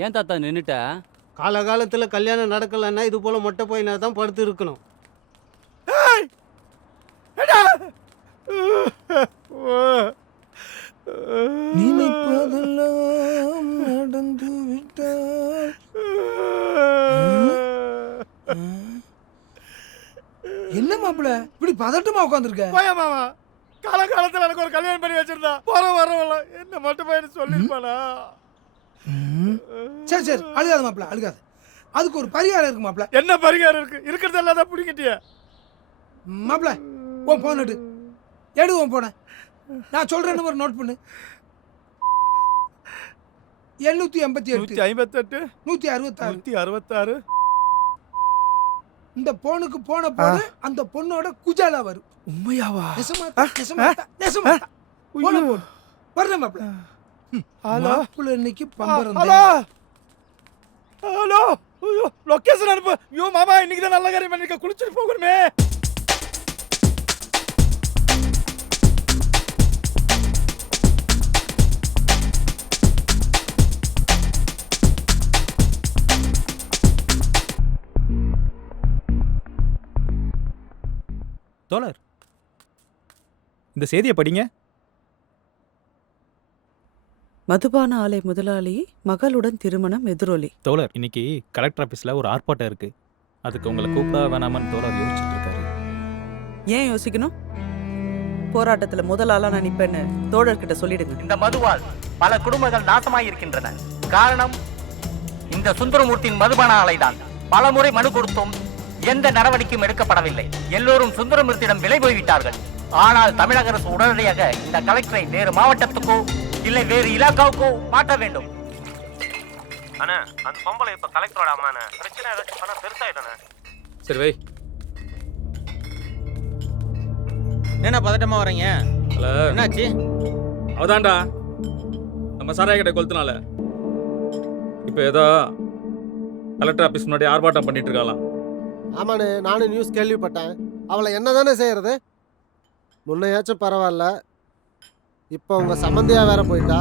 ஏன் தாத்தா நின்னுட்ட? காலகாலத்தில் கல்யாணம் நடக்கலைன்னா இது போல் மொட்டை போயினா தான் படுத்து இருக்கணும். நினைப்பதெல்லாம் நடந்து விட்டால் என்ன மாப்பிள இப்படி பதட்டமா உட்காந்துருக்க? போயா மாமா, காலகாலத்தில் எனக்கு ஒரு கல்யாணம் பண்ணி வச்சிருந்தா போற வரவங்கள என்ன மட்டும் போய் சொல்லிருப்பானா? சரி சரி, அழுகாத மாப்பிள, அழுகாத. அதுக்கு ஒரு பரிகாரம் இருக்கு மாப்பிள. என்ன பரிகாரம் இருக்கு? இருக்கிறதெல்லாம் தான் பிடிக்கிட்டிய மாப்பிள. உன் போன் எடு உன் போன. நான் சொல்ற நம்பர் நோட் பண்ணு. 788 158 166. 166. இந்த போனுக்கு போன போது அந்த பொண்ணோட குஜாலா வரும். உண்மையாவா? நெசமாத்தா போன போடு. வரல மாப்பிள. ஹலோ மாப்பிள இன்னைக்கு பம்பரம். ஹலோ ஹலோ, ஐயோ லொகேஷன் அனுப்பு. ஐயோ மாமா, இன்னைக்கு தான் நல்ல காரியம் பண்ணிருக்க, குளிச்சுட்டு போகணுமே. தோழர், இந்த செய்தியை படிங்க. மதுபான ஆலை முதலாளி மகளுடன் திருமணம் எதிரொலி. தோழர், இன்னைக்கு கலெக்டர் ஆஃபீஸில் ஒரு ஆர்ப்பாட்டம் இருக்கு. அதுக்கு உங்களை கூப்பிட வேணாமன்னு தோழர் யோசிச்சுட்டு இருக்காரு. ஏன் யோசிக்கணும்? போராட்டத்துல முதல் ஆளா நான் நிப்பேன்னு தோழர்கிட்ட சொல்லிடுங்க. இந்த மதுவால் பல குடும்பங்கள் நாசமாயிருக்கின்றன. காரணம் இந்த சுந்தரமூர்த்தியின் மதுபான ஆலைதான். பலமுறை மனு கொடுத்தும் எந்த நடவடிக்கையும் எடுக்கப்படவில்லை. எல்லோரும் சுந்தரமூர்த்தியிடம் விலை போய்விட்டார்கள். ஆனால் தமிழக அரசு உடனடியாக இந்த கலெக்டரை வேறு மாவட்டத்துக்கோ இல்லை வேறு இலாக்காவுக்கோ மாற்ற வேண்டும். அண்ணா, அந்த பொம்பளை இப்ப கலெக்டரோட அம்மாண்ணே. பிரச்சனை ஏதாச்சும் பண்ணா பெருசாயிட்டானே. சரி வை. என்ன பதட்டமா வரீங்க? என்னாச்சு? அவதான்டா நம்ம சாராய கடை கொளுத்தினால இப்போ ஏதோ கலெக்டர் ஆஃபீஸ் முன்னாடி ஆர்ப்பாட்டம் பண்ணிட்டு இருக்கலாம். ஆமாண்ணே, நானும் நியூஸ் கேள்விப்பட்டேன். அவளை என்ன தானே செய்கிறது? முன்னையாச்சும் பரவாயில்ல, இப்போ உங்கள் சம்மந்தியாக வேற போயிட்டா.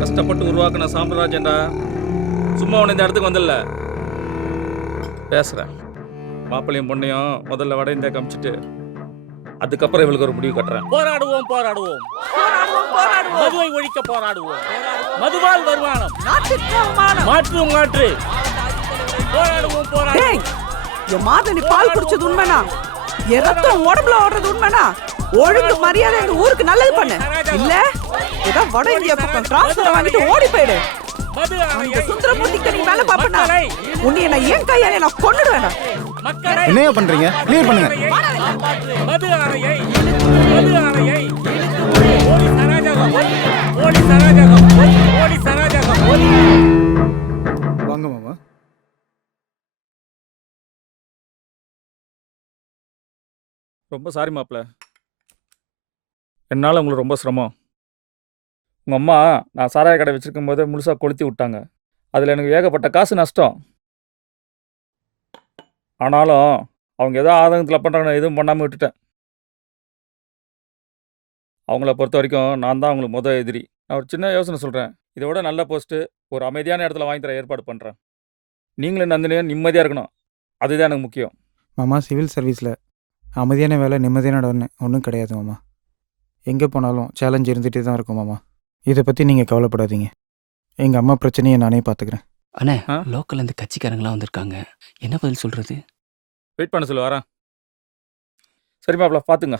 கஷ்டப்பட்டு உருவாக்குன சாம்ராஜ்யண்டா, சும்மா உன்னை இந்த இடத்துக்கு வந்தில்ல பேசுகிறேன். மாப்பிள்ளையும் பொண்ணையும் முதல்ல வட இந்தியா காமிச்சிட்டு அதுக்கப்புறம் இவளுக்கு ஒரு முடிவு கட்டுறேன். போராடுவோம் போராடுவோம் மதுவை ஒழிக்க போராடுவோம். மதுவால் வருமானம் மாற்றும் மாற்று. போராடுவோம் போராடுவோம். என் மாதனி பால் குடிச்சது உண்மைனா, என் ரத்தம் உடம்புல ஓடுறது உண்மைனா, ஒழுங்கு மரியாதை இந்த ஊருக்கு நல்லது பண்ணு. இல்ல ஏதோ வட இந்தியா பக்கம் டிரான்ஸ்ஃபர் வாங்கிட்டு ஓடி போயிடு. அந்த சுந்தரமூர்த்திக்கு நீ மேல பாப்பனா உன்னை நான் ஏன் கையால நான் கொன்னுடுவேன். என்னையா பண்றீங்க? கிளியர் பண்ணுங்க. மது ஆணையை மது ஆணையை போலீஸ் அராஜகம் போலீஸ் அராஜகம் போலீஸ் அராஜகம். வாங்க மாமா. ரொம்ப சாரி மாப்பிள்ள, என்னால் உங்களுக்கு ரொம்ப சிரமம். உங்கள் அம்மா நான் சாராய கடை வச்சுருக்கும் போதே முழுசாக கொளுத்தி விட்டாங்க. அதில் எனக்கு ஏகப்பட்ட காசு நஷ்டம். ஆனாலும் அவங்க ஏதோ ஆதங்கத்தில் பண்ணுறாங்க, எதுவும் பண்ணாமல் விட்டுட்டேன். அவங்கள பொறுத்த வரைக்கும் நான் தான் அவங்களுக்கு முதல் எதிரி. நான் ஒரு சின்ன யோசனை சொல்கிறேன். இதை விட நல்ல போஸ்ட்டு ஒரு அமைதியான இடத்துல வாங்கி தர ஏற்பாடு பண்ணுறேன். நீங்களும் நந்தினியும் நிம்மதியாக இருக்கணும், அதுதான் எனக்கு முக்கியம். மாமா, சிவில் சர்வீஸில் அமைதியான வேலை நிம்மதியான இடம்னு ஒன்றும் கிடையாது மாமா. எங்கே போனாலும் சேலஞ்ச் இருந்துகிட்டே தான் இருக்கும் மாமா. இதை பற்றி நீங்கள் கவலைப்படாதீங்க. எங்கள் அம்மா பிரச்சனையை நானே பார்த்துக்கிறேன். அண்ணே, லோக்கல்லேருந்து கட்சிக்காரங்களாம் வந்திருக்காங்க. என்ன பதில் சொல்கிறது? வெயிட் பண்ண சொல்லு, வரேன். சரி மாப்பிள்ள, பார்த்துங்க.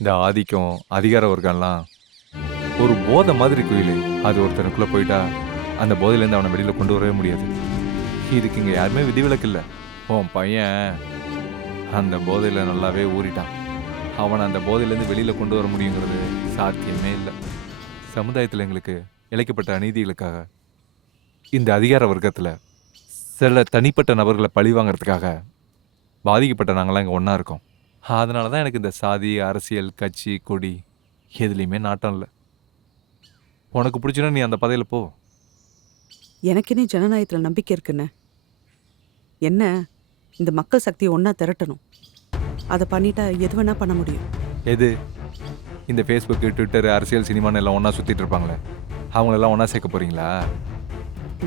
இந்த ஆதிக்கம் அதிகார வர்க்கம்லாம் ஒரு போதை மாதிரி குயில். அது ஒருத்தனுக்குள்ளே போயிட்டா அந்த போதையிலேருந்து அவனை வெளியில் கொண்டு வரவே முடியாது. இதுக்கு இங்கே யாருமே விதிவிலக்கு இல்லை. உன் பையன் அந்த போதையில் நல்லாவே ஊறிட்டான். அவனை அந்த போதையிலேருந்து வெளியில் கொண்டு வர முடியுங்கிறது சாத்தியமே இல்லை. சமுதாயத்தில் எங்களுக்கு இழைக்கப்பட்ட அநீதிகளுக்காக இந்த அதிகார வர்க்கத்தில் சில தனிப்பட்ட நபர்களை பழி வாங்கிறதுக்காக பாதிக்கப்பட்ட நாங்களாம் இங்கே ஒன்றா இருக்கோம். அதனால தான் எனக்கு இந்த சாதி, அரசியல், கட்சி, கொடி எதுலேயுமே நாட்டம் இல்லை. உனக்கு பிடிச்சுன்னா நீ அந்த பதையில் போ. எனக்கு நீ ஜனநாயகத்தில் நம்பிக்கை இருக்குன்னு என்ன, இந்த மக்கள் சக்தியை ஒன்றா திரட்டணும். அதை பண்ணிட்டா எது வேணா பண்ண முடியும். எது இந்த ஃபேஸ்புக்கு, ட்விட்டர், அரசியல், சினிமான்னு எல்லாம் ஒன்றா சுற்றிட்டு இருப்பாங்களே, அவங்களெல்லாம் ஒன்றா சேர்க்க போகிறீங்களா?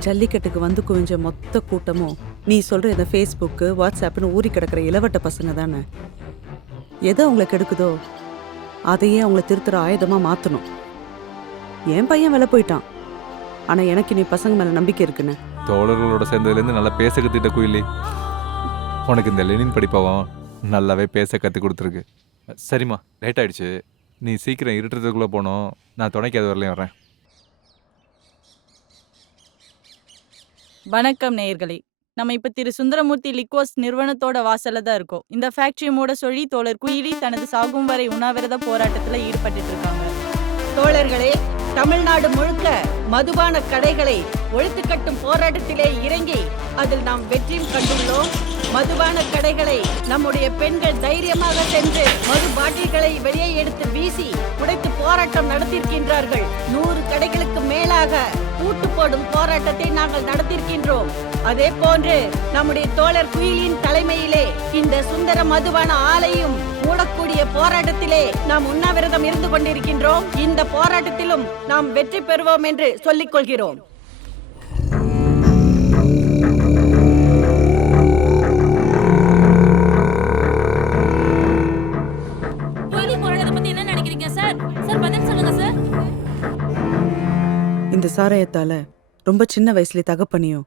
ஜல்லிக்கட்டுக்கு வந்து குவிஞ்ச மொத்த கூட்டமும் நீ சொல்ற இந்த ஃபேஸ்புக்கு, வாட்ஸ்அப்னு ஊறி கிடக்கிற இளவட்ட பசங்க தானே. எது அவங்களை கெடுக்குதோ அதையே அவங்கள திருத்துற ஆயுதமா மாற்றணும். என் பையன் வெளில போயிட்டான், ஆனால் எனக்கு நீ பசங்க மேலே நம்பிக்கை இருக்குன்னு. தோழர்களோட சேர்ந்ததுலேருந்து நல்லா பேச கற்றுக்கிட்ட குயிலி. உனக்கு இந்த லெனின் படிப்பாவும் நல்லாவே பேச கற்றுக் கொடுத்துருக்கு. சரிம்மா, லேட் ஆகிடுச்சு. நீ சீக்கிரம் இருட்டுறதுக்குள்ளே போனோம். நான் துணைக்கு அது வரலையும் வரேன். வணக்கம் நேயர்களே, நம்ம இப்ப திரு சுந்தரமூர்த்தி லிக்வோஸ் நிறுவனத்தோட வாசல்ல தான் இருக்கோம். இந்த ஃபேக்டரி மூட சொல்லி தோழர் குயிலி தனது சாகும் வரை உண்ணாவிரத போராட்டத்துல ஈடுபட்டு இருக்காங்க. தோழர்களே, தமிழ்நாடு முழுக்க மதுபான கடைகளை ஒழித்து கட்டும் போராட்டத்திலே இறங்கி அதில் நாம் வெற்றியும் கண்டுள்ளோம். மதுபான கடைகளை நம்முடைய பெண்கள் தைரியமாக சென்று மது பாட்டில்களை வெளியே எடுத்து வீசி உடைத்து போராட்டம் நடத்தியிருக்கின்றார்கள். 100 கடைகளுக்கு மேலாக பூட்டு போடும் போராட்டத்தை நாங்கள் நடத்தியிருக்கின்றோம். அதே போன்று நம்முடைய தோழர் குயிலின் தலைமையிலே இந்த சுந்தர மதுபான ஆலையும் மூடக்கூடிய போராட்டத்திலே நாம் உண்ணாவிரதம் இருந்து கொண்டிருக்கின்றோம். இந்த போராட்டத்திலும் நாம் வெற்றி பெறுவோம் என்று சொல்லிக் கொள்கிறோம். இந்த சாராயத்தால ரொம்ப சின்ன வயசுல தகப்பனையும்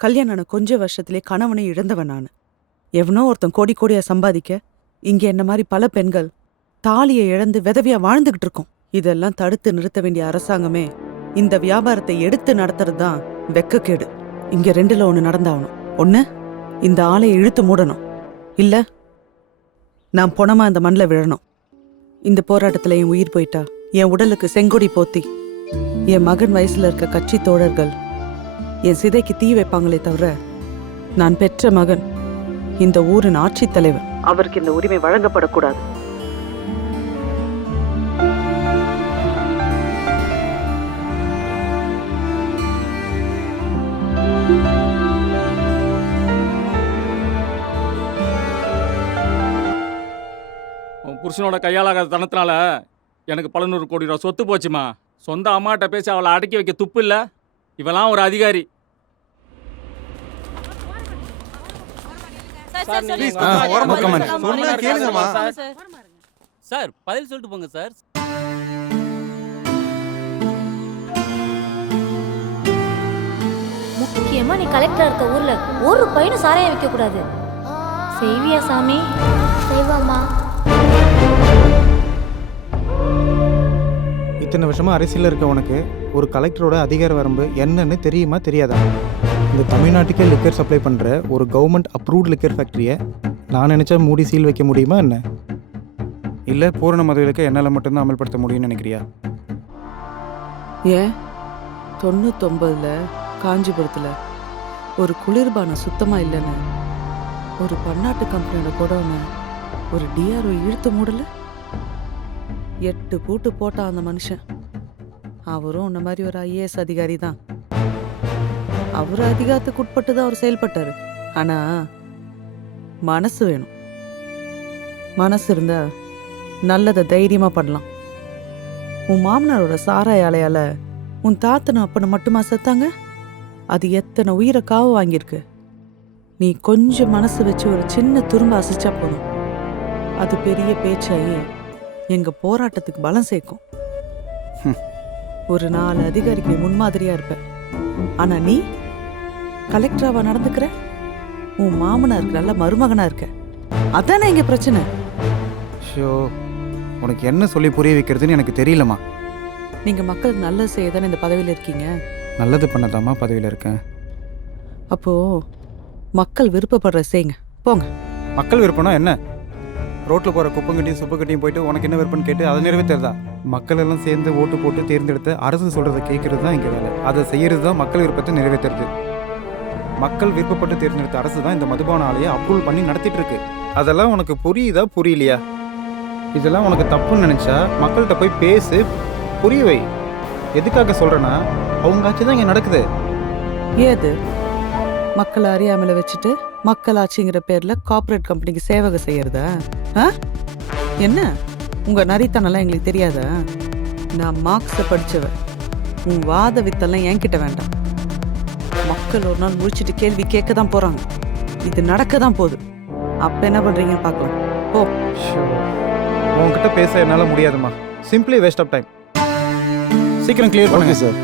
கல்யாணம் ஆன கொஞ்ச வருஷத்திலே கணவனை இழந்தவன் நான். எவனோ ஒருத்தன் கோடி கோடியா சம்பாதிக்க இங்க என்ன மாதிரி பல பெண்கள் தாலியை இழந்து விதவியா வாழ்ந்துகிட்டு இருக்கோம். இதெல்லாம் தடுத்து நிறுத்த வேண்டிய அரசாங்கமே இந்த வியாபாரத்தை எடுத்து நடத்துறது தான் வெக்கக்கேடு. இங்க 2ல 1 நடந்தாகணும். ஒண்ணு, இந்த ஆலையை இழுத்து மூடணும், இல்ல நான் பொணமா இந்த மண்ணில் விழணும். இந்த போராட்டத்துல என் உயிர் போயிட்டா என் உடலுக்கு செங்கொடி போத்தி என் மகன் வயசுல இருக்க கட்சி தோழர்கள் என் சிதைக்கு தீ வைப்பாங்களே தவிர நான் பெற்ற மகன் இந்த ஊரின் ஆட்சி தலைவர், அவருக்கு இந்த உரிமை வழங்கப்படக்கூடாது. புருஷனோட கையாளாகாத தனத்தினால எனக்கு பல 100 கோடி ரூபா சொத்து போச்சுமா. சொந்த அம்மாட்ட பேசி அவளை அடக்கி வைக்க துப்பு இல்லை. இவெல்லாம் ஒரு அதிகாரி. சார் பதில் சொல்லிட்டு போங்க சார். முக்கியமா நீ கலெக்டரா இருக்க ஊர்ல ஒரு பையனும் சாராயம் வைக்க கூடாது. செய்வியா சாமி? செய்வாமா. இத்தனை வருஷமா அரசியலில் இருக்க உனக்கு ஒரு கலெக்டரோட அதிகார வரம்பு என்னன்னு தெரியுமா தெரியாதா? இந்த தமிழ்நாட்டுக்கே லிக்கர் சப்ளை பண்ணுற ஒரு கவர்மெண்ட் அப்ரூவ்ட் லிக்கர் ஃபேக்ட்ரியை நான் நினச்சா மூடி சீல் வைக்க முடியுமா என்ன? இல்லை பூரண மதுவிலக்கை என்னால் மட்டும்தான் அமல்படுத்த முடியும்னு நினைக்கிறியா? ஏன் 99ல் காஞ்சிபுரத்தில் ஒரு குளிர்பானம் சுத்தமாக இல்லைன்னு ஒரு பன்னாட்டு கம்பெனியோட குடோனை ஒரு டிஆர்ஓ இழுத்து மூடல? 8 பூட்டு போட்டான் அந்த மனுஷன். அவரும் உன்ன மாதிரி ஒரு ஐஏஎஸ் அதிகாரி தான். அவர் அதிகாரத்துக்கு உட்பட்டு தான் அவர் செயல்பட்டாரு. ஆனா மனசு வேணும். மனசு இருந்தா நல்லதை தைரியமா பண்ணலாம். உன் மாமனாரோட சாராய ஆலையால உன் தாத்தனும் அப்பனை மட்டுமா செத்தாங்க? அது எத்தனை உயிரை காவு வாங்கியிருக்கு. நீ கொஞ்சம் மனசு வச்சு ஒரு சின்ன துரும்ப அசைச்சா போதும், அது பெரிய பேச்சாயே எங்க போராட்டத்துக்கு பலம் சேர்க்கும். ஒரு 4 அதிகாரிக்கு முன்மாதிரியா இருப்ப. ஆனா நீ கலெக்டராவா நடந்துக்கிற? உன் மாமனாருக்கு நல்ல மருமகனா இருக்க. அதானே இங்க பிரச்சனை. ஷோ, உனக்கு என்ன சொல்லி புரிய வைக்கிறதுன்னு எனக்கு தெரியலம்மா. நீங்க மக்களுக்கு நல்லது செய்ய தானே இந்த பதவியில் இருக்கீங்க. நல்லது பண்ணதாம்மா பதவியில் இருக்கேன். அப்போ மக்கள் விருப்பப்படுற செய்யுங்க, போங்க. மக்கள் விருப்பம்னா என்ன? ரோட்டில் போகிற குப்பங்கட்டியும் சுப்பக்கட்டியும் போயிட்டு உனக்கு என்ன விருப்பம்னு கேட்டு அதை நிறைவேற்றுறதா? மக்கள் எல்லாம் சேர்ந்து ஓட்டு போட்டு தேர்ந்தெடுத்து அரசு சொல்கிறத கேட்கறது தான் இங்கே வேலை. அதை செய்கிறது தான் மக்கள் விருப்பத்தை நிறைவேற்றுறது. மக்கள் விருப்பப்பட்டு தேர்ந்தெடுத்த அரசு தான் இந்த மதுபான ஆலையை அப்ரூவல் பண்ணி நடத்திட்டு இருக்கு. அதெல்லாம் உனக்கு புரியுதா புரியலையா? இதெல்லாம் உனக்கு தப்புன்னு நினச்சா மக்கள்கிட்ட போய் பேசு, புரிய வை. எதுக்காக சொல்கிறேன்னா அவங்க ஆட்சி தான் இங்கே நடக்குது. ஏது மக்களை அறியாமல வச்சுட்டு மக்கள் ஆட்சிங்கிற பேர்ல கார்ப்பரேட் கம்பெனிக்கு சேவகம் செய்யறதா? என்ன உங்க நரித்தனெல்லாம் எங்களுக்கு தெரியாத. நான் மார்க்ஸை படிச்சவ. உன் வாத வித்தெல்லாம் என்கிட்ட வேண்டாம். மக்கள் ஒரு நாள் முடிச்சுட்டு கேள்வி கேட்க தான் போறாங்க. இது நடக்க தான் போகுது. அப்ப என்ன பண்றீங்கன்னு பார்க்கலாம். ஓ உங்ககிட்ட பேச என்னால் முடியாதுமா. Simply waste of time. சீக்கிரம் கிளியர் பண்ணுங்க சார்.